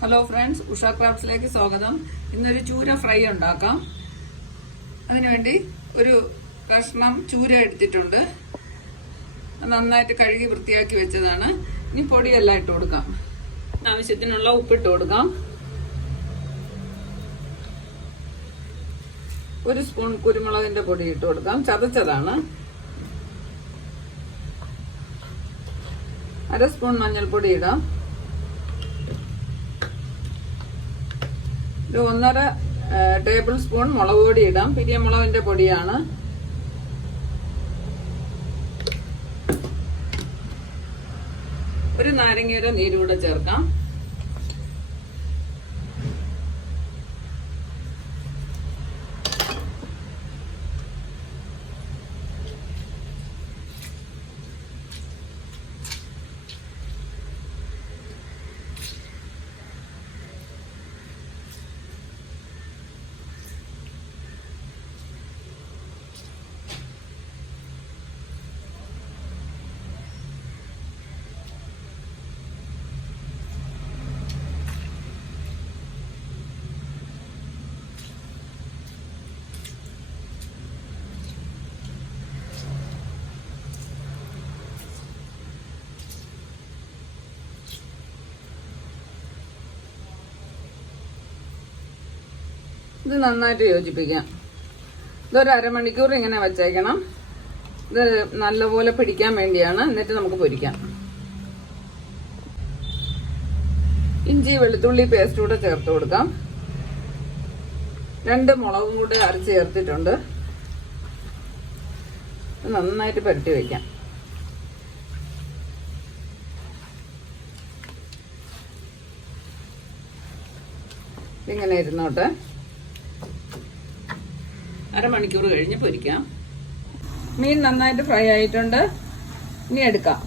Hello friends, Usha ക്രാഫ്റ്റ്സിലേക്ക് സ്വാഗതം. ഇന്നൊരു ചൂര ഫ്രൈ ഉണ്ടാക്കാം. അതിനുവേണ്ടി ഒരു കഷ്ണം ചൂര എടുത്തിട്ടുണ്ട്. നന്നായിട്ട് കഴുകി വൃത്തിയാക്കി വെച്ചതാണ്. ഇനി പൊടിയെല്ലാം ഇട്ട് കൊടുക്കാം. ആവശ്യത്തിനുള്ള ഉപ്പിട്ട് കൊടുക്കാം. 1 സ്പൂൺ കുരുമുളകിന്റെ പൊടി ഇട്ട് കൊടുക്കാം, ചതച്ചതാണ്. 1/2 സ്പൂൺ മഞ്ഞൾപ്പൊടി ഇടാം. 1.5 ടേബിൾ സ്പൂൺ മുളക് പൊടി ഇടാം. പിരിയമുളകിന്റെ പൊടിയാണ്. ഒരു നാരങ്ങയുടെ നീരൂടെ ചേർക്കാം. ഇത് നന്നായിട്ട് യോജിപ്പിക്കാം. ഇതൊരു അരമണിക്കൂർ ഇങ്ങനെ വെച്ചേക്കണം. ഇത് നല്ലപോലെ പിടിക്കാൻ വേണ്ടിയാണ്. എന്നിട്ട് നമുക്ക് പൊരിക്കാം. ഇഞ്ചി വെളുത്തുള്ളി പേസ്റ്റ് കൂടെ ചേർത്ത് കൊടുക്കാം. 2 മുളകും കൂടെ അരച്ച് ചേർത്തിട്ടുണ്ട്. നന്നായിട്ട് പുരട്ടി വയ്ക്കാം. ഇങ്ങനെ ഇരുന്നോട്ടെ. അരമണിക്കൂർ കഴിഞ്ഞ് പൊരിക്കാം. മീൻ നന്നായിട്ട് ഫ്രൈ ആയിട്ടുണ്ട്. ഇനി എടുക്കാം.